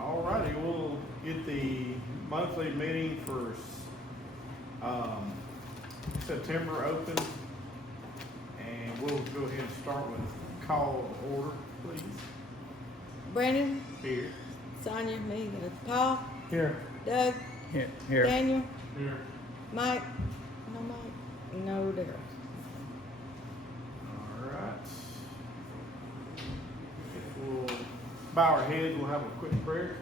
Alrighty, we'll get the monthly meeting for September open. And we'll go ahead and start with call to order, please. Brandon, Here. Sonia, me, Paul, Here. Doug, Here. Daniel, Here. Mike, no Mike, no Daryl. Alright. If we'll bow our heads, we'll have a quick prayer.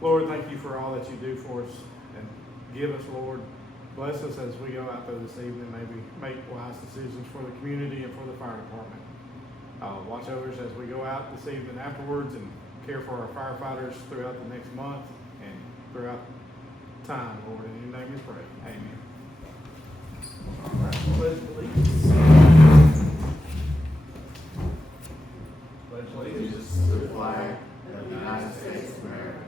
Lord, thank you for all that you do for us, and give us, Lord. Bless us as we go out there this evening, maybe make wise decisions for the community and for the fire department. Watch over us as we go out this evening afterwards, and care for our firefighters throughout the next month and throughout time, Lord. In your name we pray. Amen. All right, pledge allegiance. Pledge allegiance To the flag of the United States of America,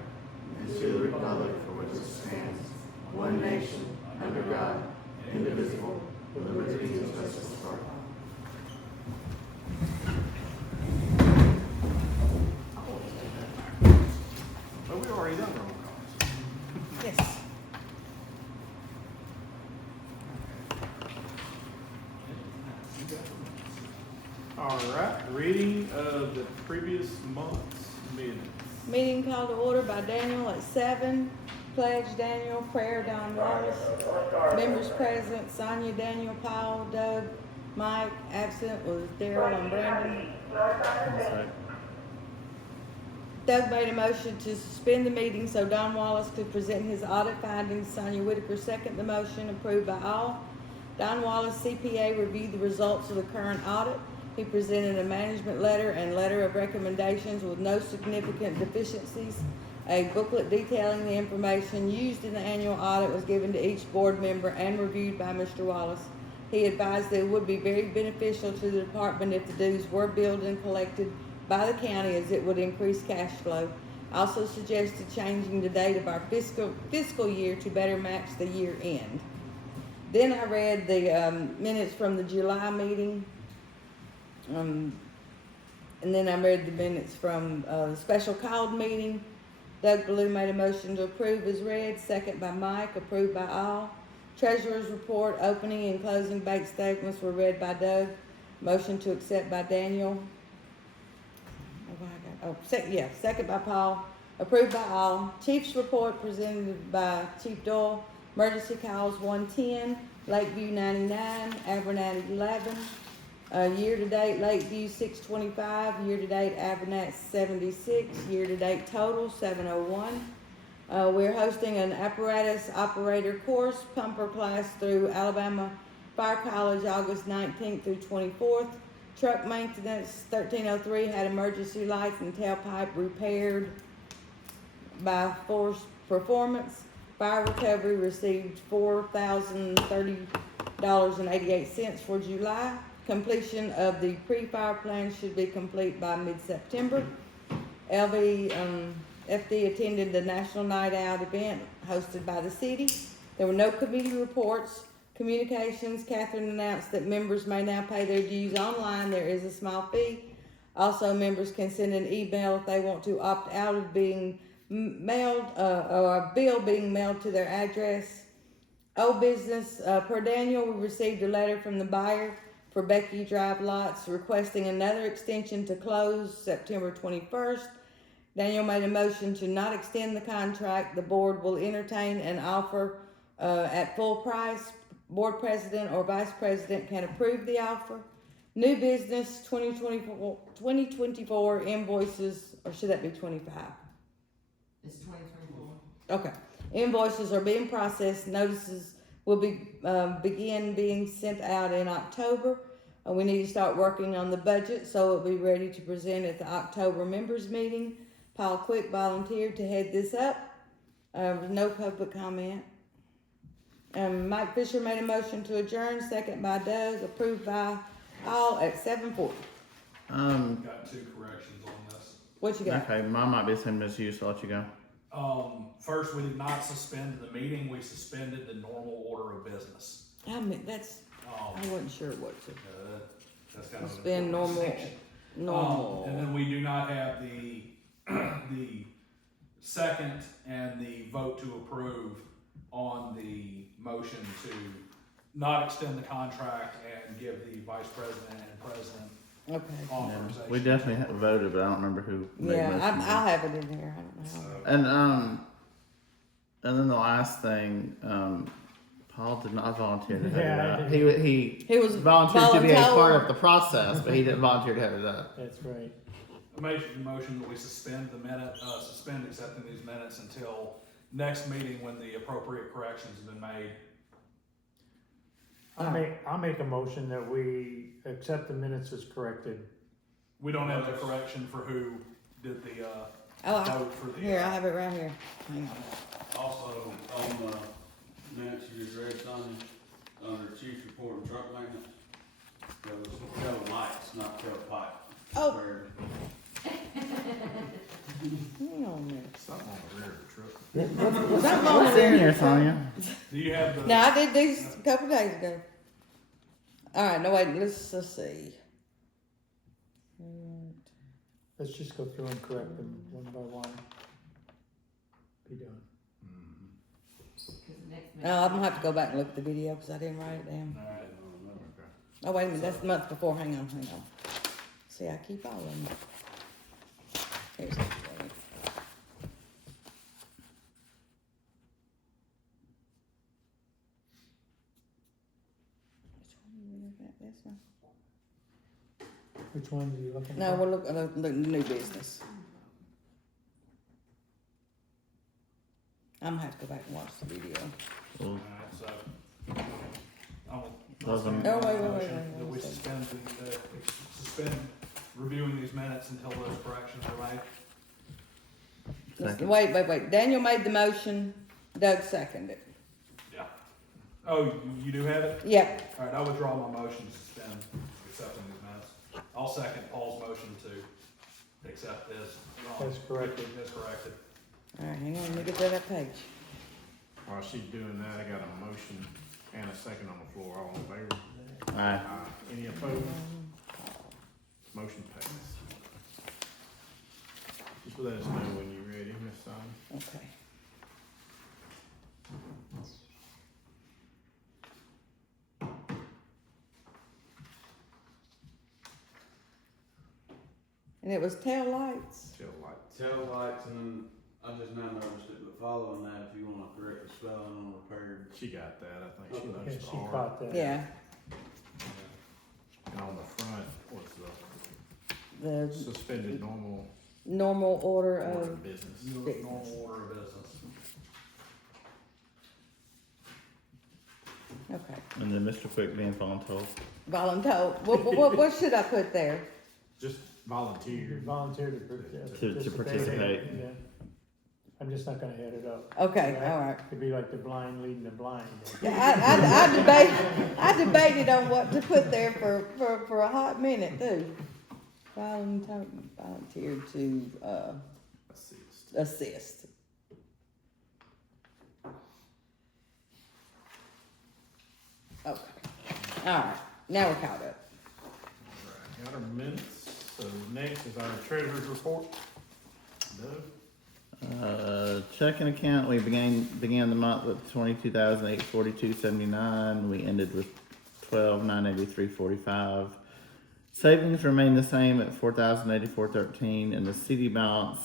and to the republic for which it stands, one nation, under God, indivisible, with liberty and justice for all. Oh, we already done roll calls. Yes. All right, reading of the previous month's minutes. Meeting called to order by Daniel at 7. Pledge Daniel, prayer Don Wallace. Members present, Sonia, Daniel, Paul, Doug, Mike. Absent was Daryl and Brandon. Doug made a motion to suspend the meeting so Don Wallace could present his audit findings. Sonia Whitaker seconded the motion, approved by all. Don Wallace, CPA, reviewed the results of the current audit. He presented a management letter and letter of recommendations with no significant deficiencies. A booklet detailing the information used in the annual audit was given to each board member and reviewed by Mr. Wallace. He advised that it would be very beneficial to the department if the dues were billed and collected by the county, as it would increase cash flow. Also suggested changing the date of our fiscal year to better match the year end. Then I read the minutes from the July meeting. And then I read the minutes from the special called meeting. Doug Blue made a motion to approve as read, second by Mike, approved by all. Treasurer's report, opening and closing bank statements were read by Doug. Motion to accept by Daniel. Second by Paul, approved by all. Chief's report presented by Chief Doyle. Emergency calls 110, Lakeview 99, Abernathy 11. Year-to-date Lakeview 625, year-to-date Abernathy 76, year-to-date total 701. We're hosting an apparatus operator course, pumper class through Alabama Fire College, August 19th through 24th. Truck maintenance 1303 had emergency lights and tailpipe repaired by Force Performance. Fire recovery received $4,030.88 for July. Completion of the pre-fire plan should be complete by mid-September. FD attended the National Night Out event hosted by the city. There were no committee reports. Communications, Catherine announced that members may now pay their dues online. There is a small fee. Also, members can send an email if they want to opt out of being mailed, or a bill being mailed to their address. Old business, per Daniel, we received a letter from the buyer for Becky Drive lots requesting another extension to close September 21st. Daniel made a motion to not extend the contract. The board will entertain an offer at full price. Board president or vice president can approve the offer. New business 2024 invoices, or should that be 25? It's 2024. Okay. Invoices are being processed. Notices will begin being sent out in October. We need to start working on the budget so it'll be ready to present at the October members meeting. Paul Quick volunteered to head this up. No public comment. Mike Fisher made a motion to adjourn, second by Doug, approved by all at 7:40. Got two corrections on this. What you got? Okay, mine might be the same as you, so I'll let you go. First, we did not suspend the meeting, we suspended the normal order of business. I mean, that's, I wasn't sure what to. That's kind of an Suspend important normal, distinction. normal. And then we do not have the second and the vote to approve on the motion to not extend the contract and give the vice president and president Okay. Yeah, authorization. we definitely voted, but I don't remember who made Yeah, motion. I'll have it in here. I don't know. And then the last thing, Paul did not volunteer to head Yeah, it I up. didn't. He He was volunteered to be a voluntold. part of the process, but he didn't volunteer to head it up. That's right. I make a motion that we suspend suspend accepting these minutes until next meeting when the appropriate corrections have been made. I'll make a motion that we accept the minutes as corrected. We don't have the correction for who did the, Oh, vote for the. here, I have it right here. Hang on. Also, on minutes you just read, Sonia, under chief report and truck maintenance, there was Keller lights, not Keller pipe. Oh. Where Hang on a minute. Something on the rear of the truck. Something on What's the in here, Sonia? Do you have the? No, I did these a couple days ago. All right, no wait, let's see. Let's just go through and correct them one by one. Be done. No, I'm gonna have to go back and look at the video because I didn't write it down. All right. Oh wait a minute, that's the month before. Hang on. See, I keep all of them. Here's the thing. Which one are we looking at? This one? Which ones are you looking No, for? we're looking at the new business. I'm gonna have to go back and watch the video. Well, Alright, so. I'll Wasn't- Oh, wait, That we wait. suspend reviewing these minutes until those corrections are made. Second. Wait. Daniel made the motion. Doug seconded it. Yeah. Oh, you do have it? Yep. Alright, I withdraw my motion to suspend accepting these minutes. I'll second Paul's motion to accept this. As corrected. As corrected. All right, hang on. Let me get to that page. While she's doing that, I got a motion and a second on the floor. All in favor? Aye. Any opposed? Motion passes. Just let us know when you're ready, Miss Sonia. Okay. And it was tail lights. Feel like tail lights, and then I just now noticed it, but following that, if you wanna correct the spelling on repaired. she got that. I think she Yeah, noticed she the R. caught that. Yeah. And on the front was the The suspended normal normal order order of. of business. Normal order of business. Okay. And then Mr. Quick being voluntold. Voluntold. What should I put there? Just You volunteered. volunteered To participate. Yeah. I'm just not gonna head it up. Okay, Yeah. all right. Could be like the blind leading the blind. I debated on what to put there for a hot minute too. Volunteered to Assist. assist. Okay. All right. Now we're caught up. Alright, got our minutes. So next is our treasurer's report. Doug? Checking account, we began the month with 22,842.79. We ended with 12,983.45. Savings remain the same at 4,084.13, and the CD balance,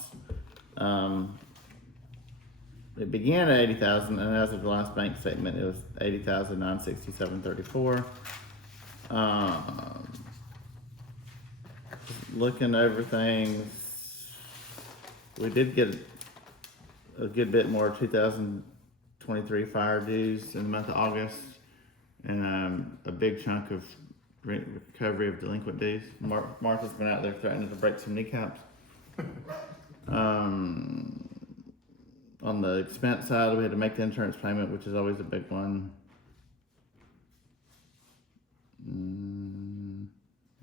it began at 80,000, and as of the last bank statement, it was 80,967.34. Looking over things, we did get a good bit more 2023 fire dues in the month of August, and a big chunk of recovery of delinquent dues. Martha's been out there threatening to break some kneecaps. On the expense side, we had to make the insurance payment, which is always a big one.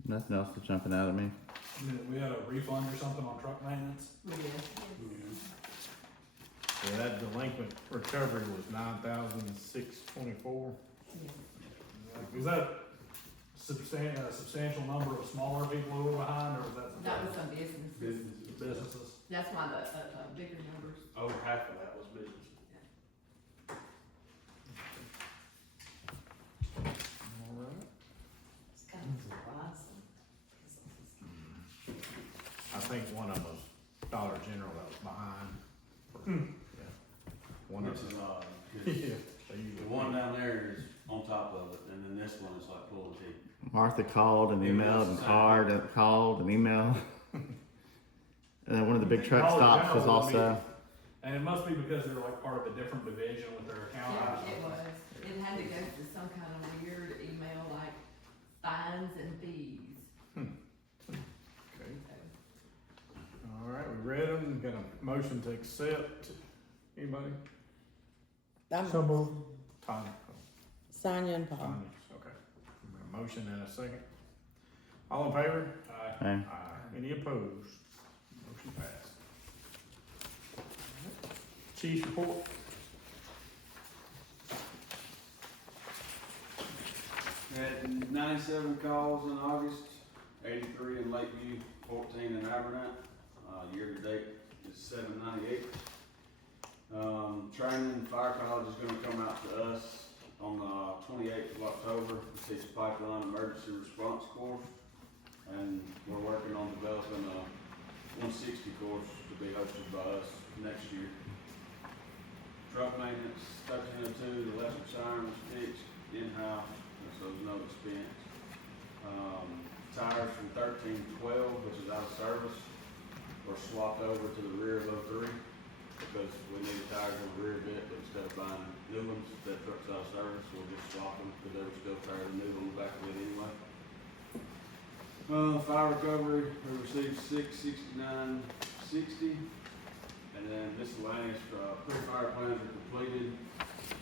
Nothing else is jumping out at me. We had a refund or something on truck maintenance? Yeah, that delinquent recovery was 9,624. Is that substantial number of smaller people who were behind, or was that? That was some business. Businesses. Businesses. That's why the, bigger numbers. Over half of that was businesses. Alright. It's kind of surprising. I think one of them was Dollar General that was behind. Yeah. One Which of is them. odd, 'cause Yeah. They the usually- one down there is on top of it, and then this one is like pulling teeth. Martha called and emailed and called and emailed. And then one of the big truck Dollar stops was General would be- also, And it must be because they're like part of a different division with their account. Yeah, it was. It had to go to some kind of weird email like fines and fees. Okay. So, Alright, we read them, got a motion to accept. Anybody? So moved. Tanya. Sonia and Paul. Tanya, okay. A motion and a second. All in favor? Aye. hey, Aye. Any opposed? Motion passed. Chief's report? Had 97 calls in August, 83 in Lakeview, 14 in Abernathy. Year to date is 798. Training, fire college is gonna come out to us on the 28th of October to teach a pipeline emergency response course. And we're working on developing a 160 course to be hosted by us next year. Truck maintenance, 1302, the electric sirens fixed in-house, so there's no expense. Tires from 1312, which is out of service, were swapped over to the rear of 03 because we needed tires on the rear bit, but instead of buying new ones, that truck's out of service, we'll just swap them because they were still fairly new on the back of it anyway. Fire recovery, we received 669.60, and then miscellaneous, pre-fire plans are completed.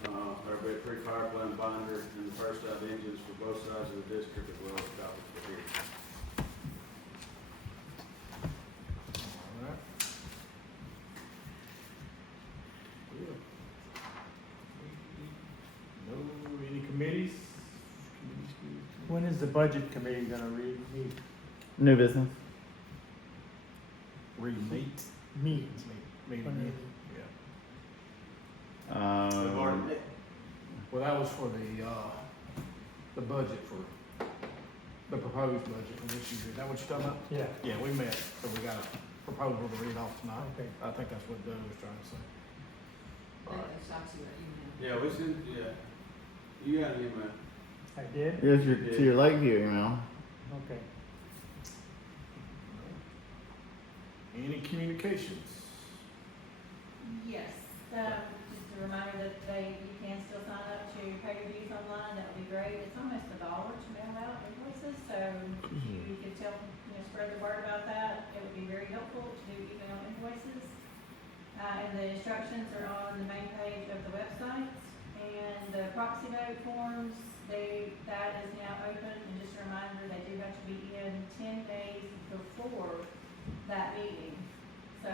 There'll be a pre-fire plan binder and the first out engines for both sides of the district as well as copies for here. Alright. Good. No, any committees? When is the budget committee gonna meet? new business. Re-meet? Meet. Meet, When yeah. We've already met. Well, that was for the budget for, the proposed budget for this year. Is that what you're talking about? Yeah, Yeah, we met, so we got a proposal to read off tonight. okay. I think that's what Doug was trying to say. Alright. that shocks you, email. Yeah, we sent, yeah. You got an email. I did? Here's your, to your Lakeview email. Okay. Any communications? Yes, just a reminder that you can still sign up to pay your dues online, that would be great. It's almost $1 to mail out invoices, so if you could spread the word about that, it would be very helpful to do email invoices. And the instructions are on the main page of the website, and the proxy vote forms, that is now open, and just a reminder, they do have to be in 10 days before that meeting. So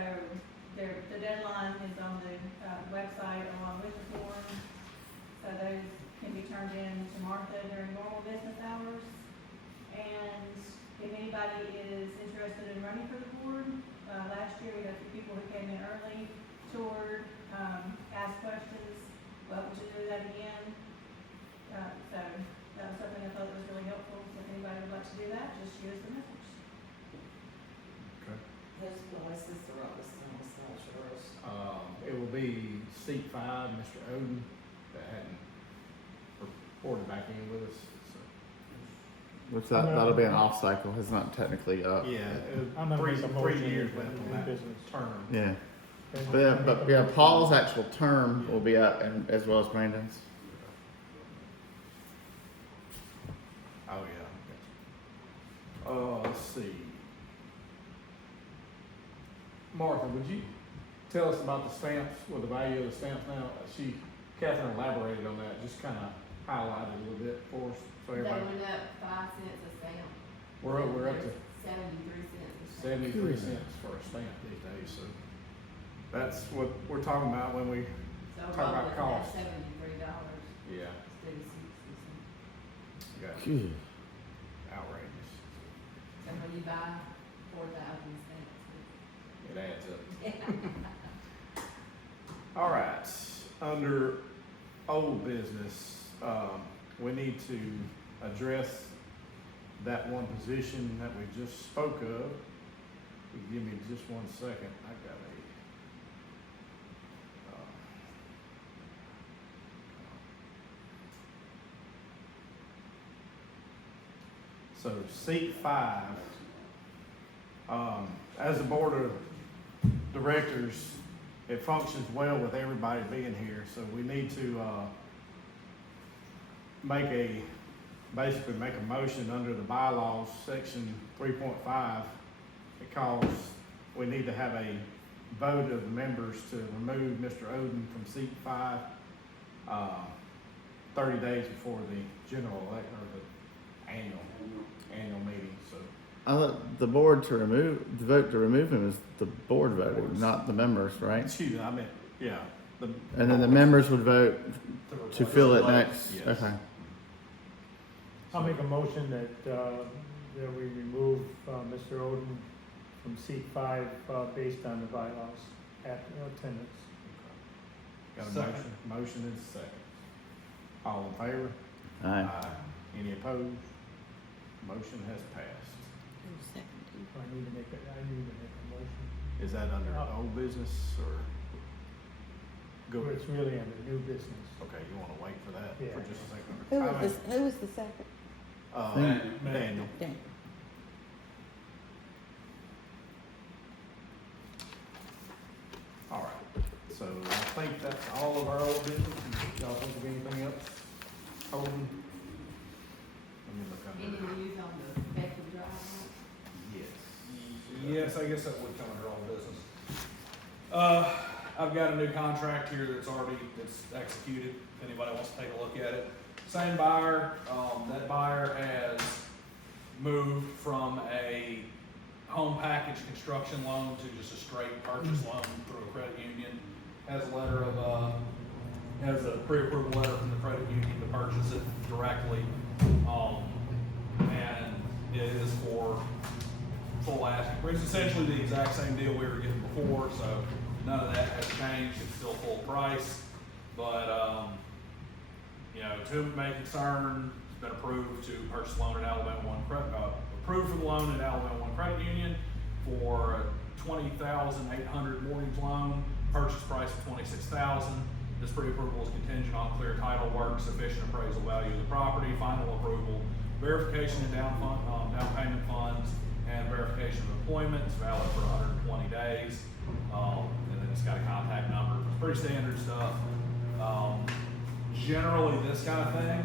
the deadline is on the website along with the form. So those can be turned in to Martha during normal business hours. And if anybody is interested in running for the board, last year we had a few people who came in early, toured, asked questions. Welcome to do that again. So that was something I thought was really helpful. So if anybody would like to do that, just shoot us a message. Those places are always on the side yours. It will be seat 5, Mr. Oden, that hadn't reported back in with us, so. Which that'll be an off cycle. It's not technically up. Yeah, I'm gonna make a 3 motion years to left on do that business. term. Yeah. Okay. But yeah, Paul's actual term will be up, and as well as Brandon's. Oh, yeah. Let's see. Martha, would you tell us about the stamps, what the value of the stamps now? Catherine elaborated on that, just kind of highlighted a little bit for us, so They everybody. went up 5 cents a stamp. We're up to 73 cents a stamp. 73 cents for a stamp these days, so that's what we're talking about when we, So talk about roughly cost. $73 instead of 60 cents. yeah. Got it. Phew. And when you buy 4,000 It adds up. cents. All right, under old business, we need to address that one position that we just spoke of. If you give me just 1 second, I got so seat 5, as a board of directors, it functions well with everybody being here, so we need to, basically make a motion under the bylaws, section 3.5. It calls, we need to have a vote of the members to remove Mr. Oden from seat 5, 30 days before the general elect, or the annual meeting, so. I thought the board to remove, the vote to remove him is the board voting, not the members, right? Excuse me, I meant, yeah. And then the members would vote to fill it next, Yes. okay. I'll make a motion that we remove, Mr. Oden from seat 5, based on the bylaws at attendance. Got a Second. motion and a second. All in favor? Aye. Any opposed? Motion has passed. I need to make a motion. Is that under old business or? Go, It's really under new business. okay, you wanna wait for that Yeah. for just a second? Who was the second? Daniel. Dan. All right, so I think that's all of our old business. Y'all think of anything else? Holden? Let me look Any under. news on the Beckham Drive? Yes. Yes, I guess that would come under old business. I've got a new contract here that's executed, if anybody wants to take a look at it. Same buyer, that buyer has moved from a home package construction loan to just a straight purchase loan through a credit union. Has a pre-approval letter from the credit union to purchase it directly. And it is for full asking. It's essentially the exact same deal we were getting before, so none of that has changed. It's still full price, but, to my concern, it's been approved to purchase loan at Alabama One Credit, approved for the loan at Alabama One Credit Union for a $20,800 mortgage loan, purchase price of $26,000. This pre-approval is contingent on clear title work, sufficient appraisal value of the property, final approval, verification of down payment funds, and verification of employment. It's valid for 120 days. And then it's got a contact number. It's pretty standard stuff. Generally, this kind of thing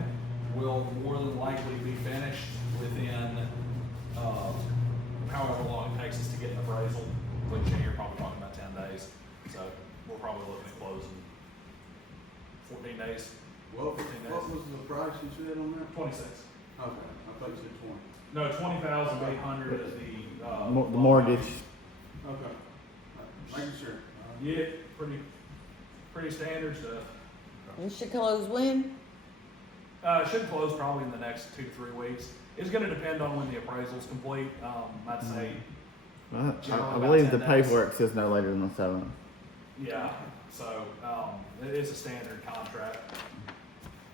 will more than likely be finished within however long it takes us to get an appraisal, which you're probably talking about 10 days. So we're probably looking at closing 14 days. What 15 days. was the price you said on that? 26. Okay, I thought you said 20. No, 20,800 is the The mortgage, Okay. Making sure. Yeah, pretty standard stuff. We should close when? It should close probably in the next 2 to 3 weeks. It's gonna depend on when the appraisal's complete. I'd say, I believe the paperwork says no later than the 7th. yeah, so, it is a standard contract.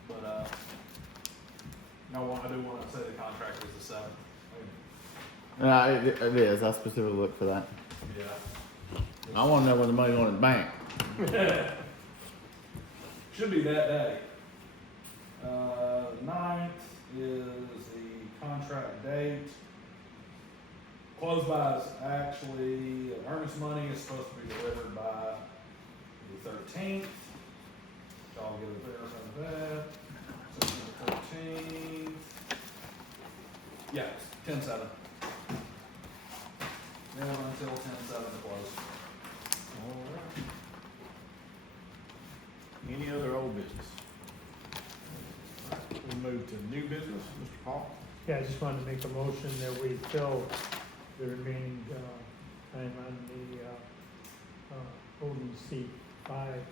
But, no, I do wanna say the contract is the 7th. It is, I specifically looked for that. Yeah. I wanna know when the money going in the bank. Should be that day. 9th is the contract date. Close by is actually, earnest money is supposed to be delivered by the 13th. I'll get a verify that. So the 13th. Yeah, 10/7. Then until 10/7 to close. All right. Any other old business? We move to new business, Mr. Paul. Yeah, I just wanted to make a motion that we fill the remaining, time on the, ODC 5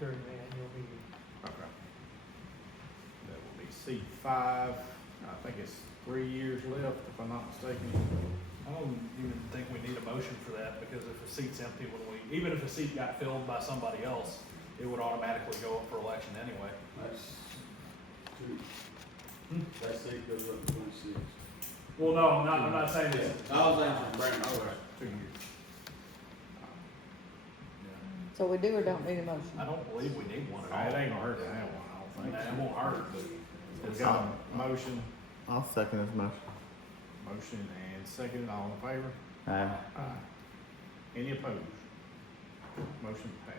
during the annual meeting. Okay. That will be C5. I think it's 3 years left, if I'm not mistaken. I don't even think we need a motion for that, because if a seat's empty even if a seat got filled by somebody else, it would automatically go up for election anyway. That's two. That seat goes up to 26. Well, no, I'm not saying this. I was answering Brandon, all right. 2 years. So we do or don't need a motion? I don't believe we need one It at all. ain't gonna hurt to have one, I don't think. Nah, it won't hurt, but We've got a motion, I'll second this motion. motion and second, all in favor? Aye. Aye. Any opposed? Motion passed.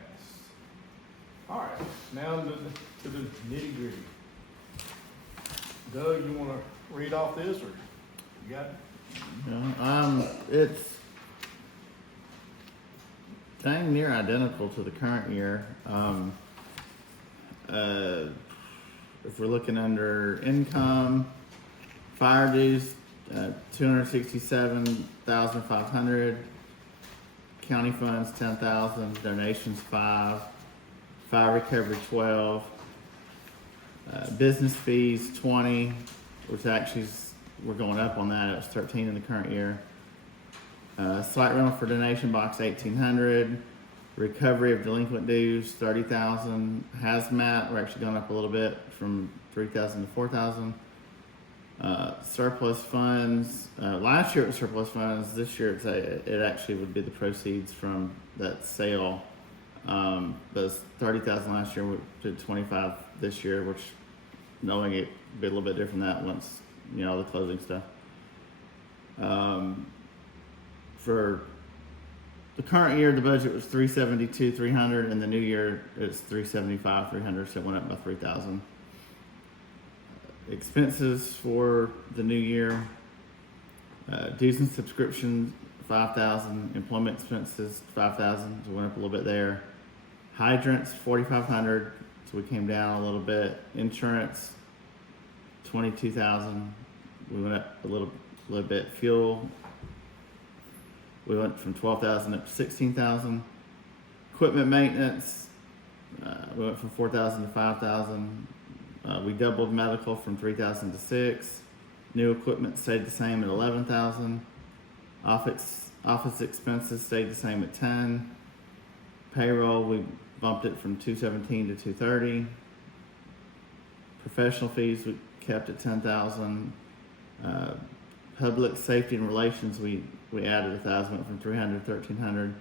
All right, now to the nitty gritty. Doug, you wanna read off this, or you got it? Yeah, it's dang near identical to the current year. If we're looking under income, fire dues, 267,500. County funds 10,000. Donations 5. Fire recovery 12. Business fees 20, which actually we're going up on that. It was 13 in the current year. Slight rental for donation box 1,800. Recovery of delinquent dues 30,000. Hazmat, we're actually going up a little bit from 3,000 to 4,000. Surplus funds. Last year it was surplus funds. This year it actually would be the proceeds from that sale. Those 30,000 last year, we did 25 this year, which knowing it would be a little bit different than that once the closing stuff. For the current year, the budget was 372,300, and the new year it's 375,300, so it went up by 3,000. Expenses for the new year: dues and subscriptions 5,000, employment expenses 5,000, so went up a little bit there. Hydrants 4,500, so we came down a little bit. Insurance 22,000, we went up a little bit. Fuel, we went from 12,000 up to 16,000. Equipment maintenance, we went from 4,000 to 5,000. We doubled medical from 3,000 to 6. New equipment stayed the same at 11,000. Office expenses stayed the same at 10. Payroll, we bumped it from 217 to 230. Professional fees we kept at 10,000. Public safety and relations, we added 1,000, went from 300 to 1,300.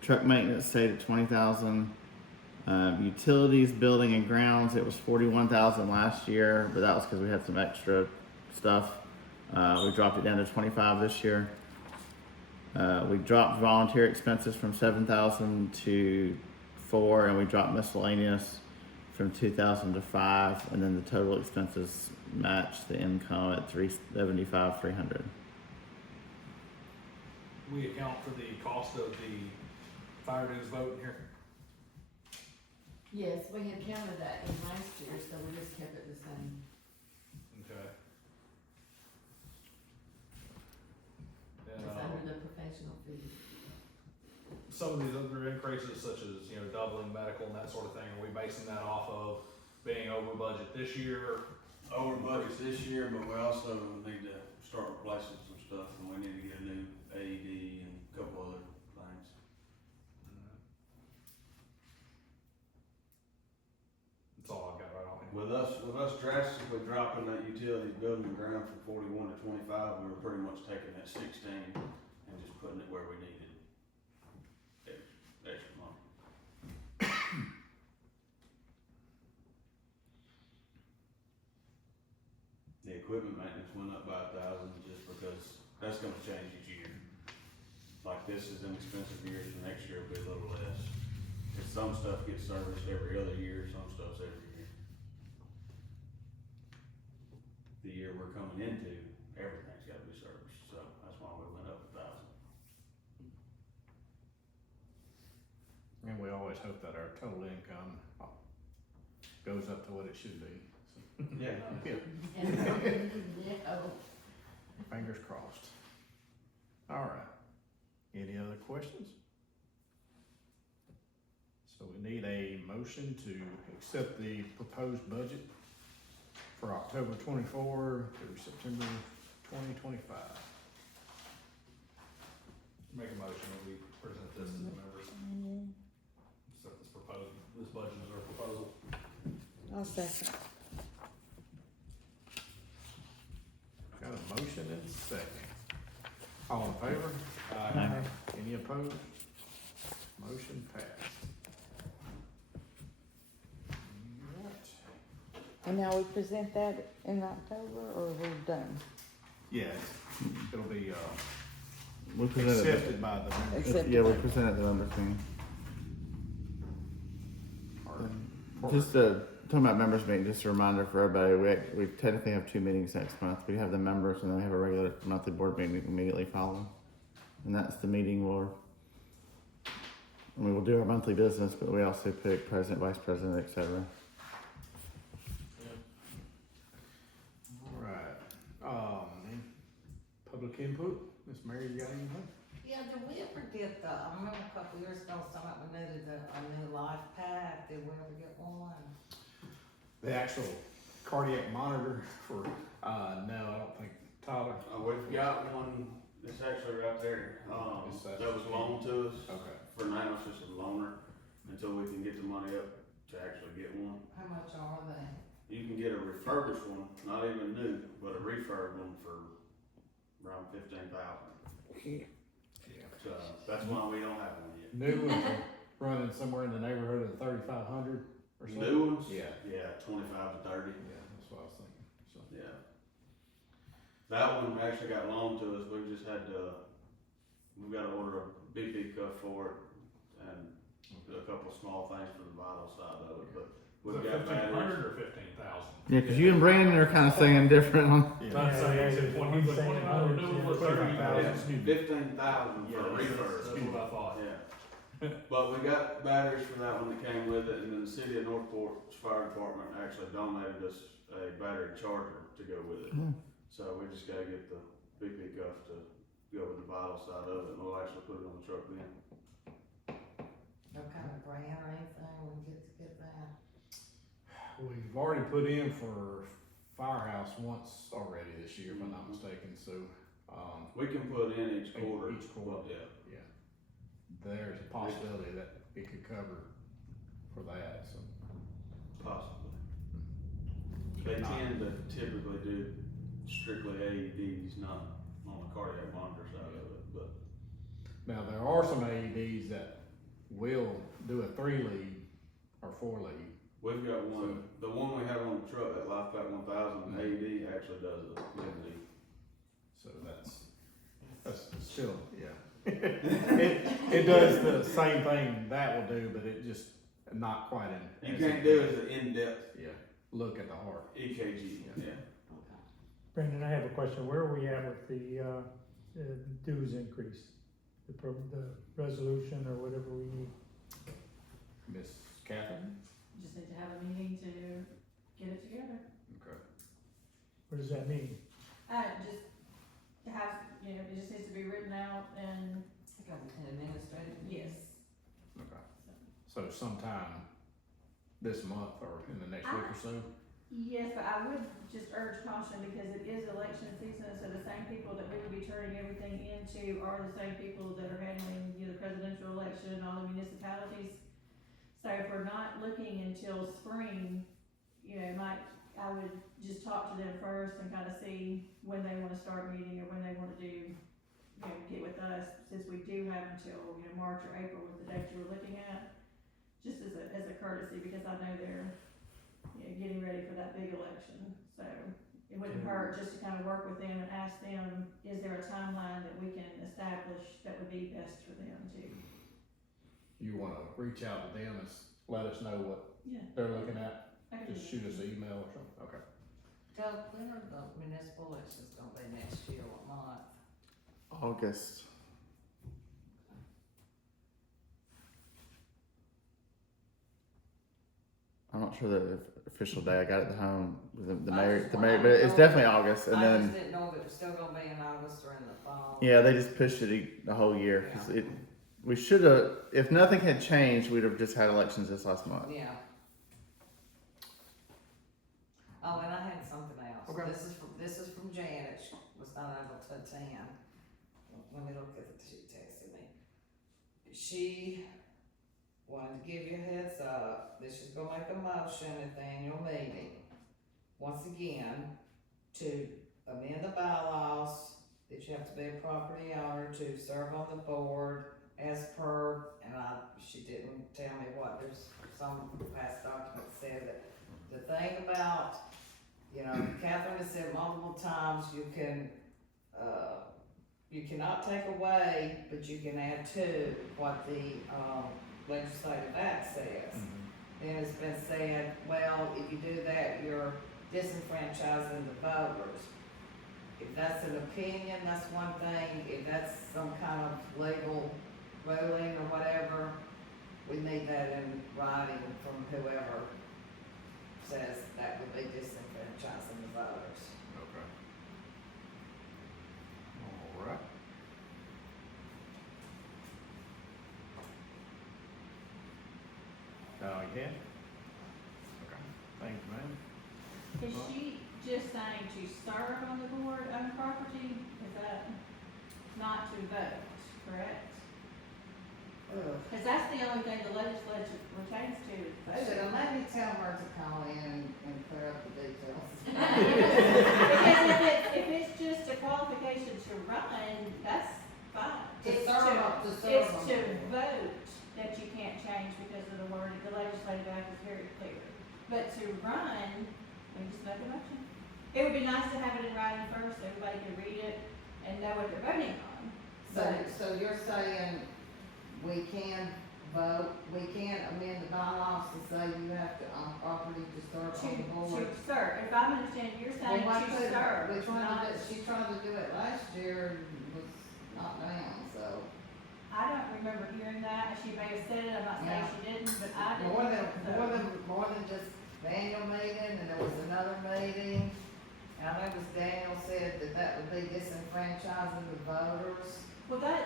Truck maintenance stayed at 20,000. Utilities, building and grounds, it was 41,000 last year, but that was because we had some extra stuff. We dropped it down to 25 this year. We dropped volunteer expenses from 7,000 to 4, and we dropped miscellaneous from 2,000 to 5, and then the total expenses matched the income at 375,300. We account for the cost of the fire dues vote in here. Yes, we had counted that in last year, so we just kept it the same. Okay. It's under the professional fees. Some of these other increases, such as, doubling medical and that sort of thing, are we basing that off of being over budget this year? Over budget this year, but we also need to start replacing some stuff, and we need to get a new AED and a couple other things. That's all I've got right on here. With us drastically dropping that utilities building and ground from 41 to 25, we were pretty much taking that 16 and just putting it where we needed extra money. The equipment maintenance went up by 1,000 just because that's gonna change each year. Like this is an expensive year, so next year will be a little less. If some stuff gets serviced every other year, some stuff's every year. The year we're coming into, everything's gotta be serviced, so that's why we went up 1,000. And we always hope that our total income goes up to what it should be. Yeah. Yeah. Fingers crossed. All right. Any other questions? So we need a motion to accept the proposed budget for October 24 through September 2025. Make a motion that we present this to the members. Accept this proposal, this budget is our proposal. I'll second. Got a motion and a second. All in favor? Aye. Any opposed? Motion passed. Alright. And now we present that in October, or we're done? Yes, it'll be, We presented, accepted by the members. Accepted. yeah, we presented the members meeting. Or- Just talking about members meeting, just a reminder for everybody, we technically have 2 meetings next month. We have the members and then we have a regular monthly board meeting immediately following. And that's the meeting and we will do our monthly business, but we also pick president, vice president, etc. Alright, any public input? Miss Mary, you got anything? Yeah, did we ever get I remember a couple years ago, somebody needed a new life pack, did we ever get one? The actual cardiac monitor for, no, I don't think, Tyler. We've got one, it's actually right there, that was loaned to us. Okay. For now, it's just a loaner until we can get the money up to actually get one. How much are they? You can get a refurbished one, not even new, but a refurb one for around $15,000. Yeah. So that's why we don't have one yet. New ones are running somewhere in the neighborhood of 3,500 or something. New ones? Yeah. Yeah, 25 to 30. Yeah, that's what I was thinking, so. Yeah. That one actually got loaned to us. We just had to, we've got to order a BP cuff for it and a couple of small things for the vital side of it, but Was we've it got 1,500 batteries. or 15,000? Yeah, because you and Brandon are kind of saying different on. Yeah. Not saying, Yeah, he said yeah, 20, he's but saying 25 renewal or 30. 25,000. Yeah, 15,000 for a Yeah, refurb. that's what I thought. Yeah. But we got batteries for that one that came with it, and then the city of Northport's fire department actually donated us a battery charger to go with it. So we just gotta get the BP cuff to go with the vital side of it, and we'll actually put it on the truck then. No kind of grant or anything, we get to get that? We've already put in for Firehouse once already this year, if I'm not mistaken, so, We can put in each quarter. Each quarter. Yeah. yeah. There's a possibility that it could cover for that, so. Possibly. They tend to typically do strictly AEDs, not on the cardiac monitor side of it, but. Now, there are some AEDs that will do a 3-lead or 4-lead. We've got one, the one we have on the truck, that LifePak 1000 AED actually does a lead. So that's still, yeah. It does the same thing that will do, but it just not quite in. You can't do it as an in-depth Yeah, look at the heart. EKG, yeah. Brandon, I have a question. Where are we at with the dues increase? The resolution or whatever we need? Miss Catherine? Just need to have a meeting to get it together. Okay. What does that mean? Just to have, it just needs to be written out and, An administrative? yes. Okay. So sometime this month or in the next week or so? Yes, but I would just urge caution because it is election season, so the same people that we would be turning everything into are the same people that are handling, the presidential election and all the municipalities. So if we're not looking until spring, I would just talk to them first and kind of see when they wanna start meeting or when they wanna do, get with us, since we do have until, March or April with the dates you were looking at, just as a courtesy, because I know they're, getting ready for that big election. So it wouldn't hurt just to kind of work with them and ask them, is there a timeline that we can establish that would be best for them too? You wanna reach out to them and let us know what Yeah. they're looking at? I can Just do shoot that. us an email or something? Okay. Doug, when are the municipal elections gonna be next year, what month? August. I'm not sure the official day. I got it at home. The mayor, but it's definitely August. And I then just didn't know if it was still gonna be in August or in the fall. yeah, they just pushed it the whole year. 'Cause we should have, if nothing had changed, we'd have just had elections this last month. Yeah. Oh, and I had some Okay. This is from Janet, she was not able to attend. Let me look at it, she texted me. She wanted to give you a heads up that she's gonna make a motion at the annual meeting, once again, to amend the bylaws, that you have to be a property owner to serve on the board as per, and she didn't tell me what, there's some past document said that the thing about, you know, Catherine has said multiple times, you cannot take away, but you can add to what the, legislative act says. Then it's been said, well, if you do that, you're disenfranchising the voters. If that's an opinion, that's one thing, if that's some kind of legal ruling or whatever, we need that in writing from whoever says that would be disenfranchising the voters. Okay. All right. Yeah. Okay. Thank you, ma'am. Is she just saying to serve on the board on property? Is that not to vote, correct? Cause that's the only thing the legislature pertains to, is Should voting. have let me tell her to call in and clear up the details. Because if it's just a qualification to run, that's fine. To It's serve on- to serve It's on to the board. vote that you can't change because of the word, the legislative act is very clear. But to run, we just make a motion. It would be nice to have it in writing first, so everybody can read it and know what they're voting on. So you're saying we can vote, we can amend the bylaws to say you have to, on property to serve on the board? To serve, if I'm understanding, you're saying Well, why to couldn't- serve, we tried not, to do- She tried to do it last year and was knocked down, so. I don't remember hearing that, she may have said it, I'm not saying Yeah. she didn't, but I didn't. More than just the annual meeting, and there was another meeting. And I know it was Daniel said that would be disenfranchising the voters. Well, I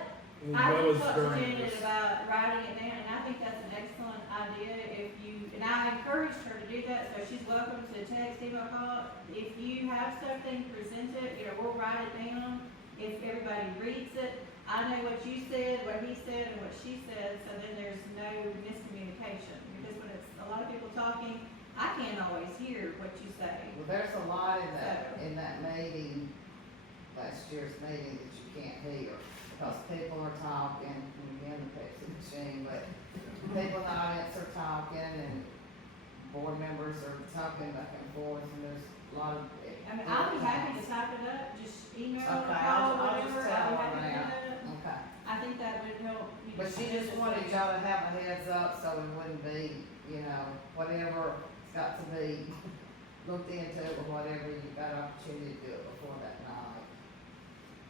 That was would talk to during Janet this. about writing it down, and I think that's an excellent idea if you, and I encouraged her to do that, so she's welcome to text, email, call. If you have something, present it, you know, we'll write it down. If everybody reads it, I know what you said, what he said, and what she said, so then there's no miscommunication. Because when it's a lot of people talking, I can't always hear what you say. Well, there's a lot in that meeting, last year's meeting, that you can't hear, because people are talking, and again, the Pepsi machine, but people in the audience are talking, and board members are talking back and forth, and there's a lot of. I mean, I'll be happy to type it up, just email, Okay, call, I'll just whatever, tell I'll be her happy to do now. that. Okay. I think that would help. you But know, she just wanted y'all to have a heads up, so it wouldn't be, you know, whatever it's got to be looked into, or whatever, you got opportunity to do it before that night.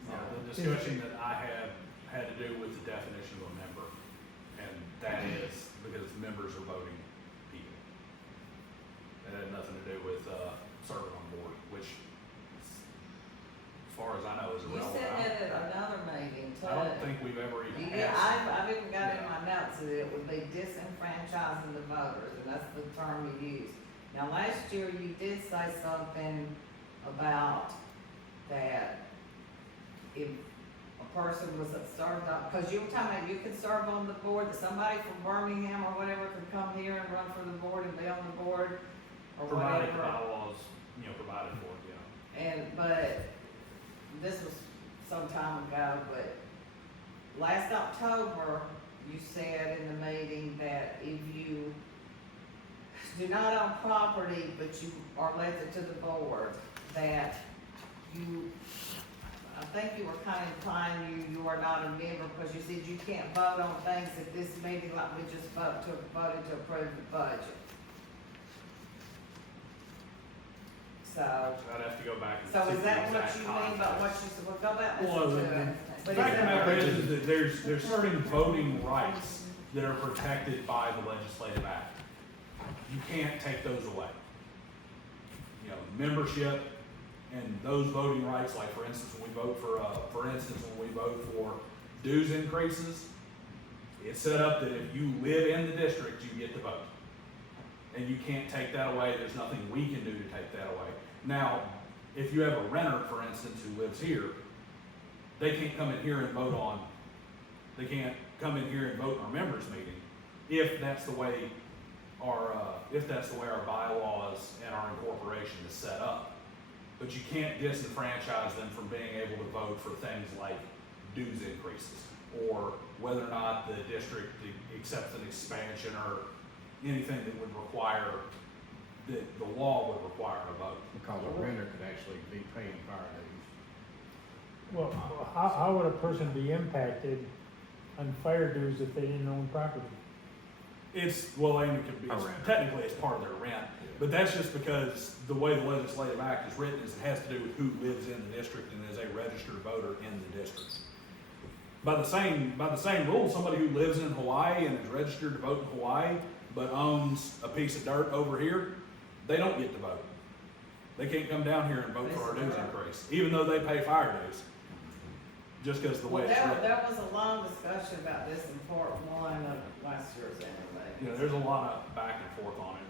The discussion that I had to do with the definition of a member, and that is because members are voting people. It had nothing to do with, serving on board, which, as far as I know, is You irrelevant. said that at another meeting too. I don't think we've ever even Yeah, asked. I've even got in my notes that it would be disenfranchising the voters, and that's the term you used. Now, last year, you did say something about that if a person was served on, because you were talking about you could serve on the board, that somebody from Birmingham or whatever could come here and run for the board and be on the board, or Provided the whatever. bylaws, provided for it, But this was some time ago, but last October, you said in the meeting that if you do not own property, but you are elected to the board, that you, I think you were kind of implying you are not a member, because you said you can't vote on things at this meeting like we just voted to approve the budget. So, I'd have to go back and see so the is that what exact you mean by what context. you said, well, go back and Well, listen to it. But The is fact of the that matter what- is that there's certain voting rights that are protected by the legislative act. You can't take those away. Membership and those voting rights, like for instance, when we vote when we vote for dues increases, it's set up that if you live in the district, you get to vote. And you can't take that away, there's nothing we can do to take that away. Now, if you have a renter, for instance, who lives here, they can't come in here and vote on, they can't come in here and vote in our members meeting, if that's the way our bylaws and our incorporation is set up. But you can't disenfranchise them from being able to vote for things like dues increases, or whether or not the district accepts an expansion, or anything that would require, that the law would require a vote. Because a renter could actually be paying fire dues. Well, how would a person be impacted on fire dues if they didn't own property? Well, and it could be, A renter. technically it's part of their rent, but that's just because the way the legislative act is written is it has to do with who lives in the district and is a registered voter in the district. By the same rule, somebody who lives in Hawaii and is registered to vote in Hawaii, but owns a piece of dirt over here, they don't get to vote. They can't come down here and vote for our dues increase, even though they pay fire dues. Just because the way Well, it's written. that was a long discussion about this in part one of last year's anyway. You know, there's a lot of back and forth on it.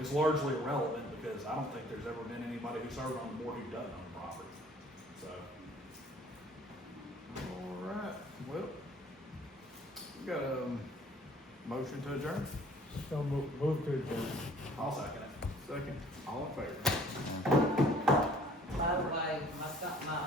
It's largely irrelevant because I don't think there's ever been anybody who served on the board who doesn't own property. So, All right, well, we got a motion to adjourn. So move to adjourn. I'll second it. Second, all in favor? By the way, my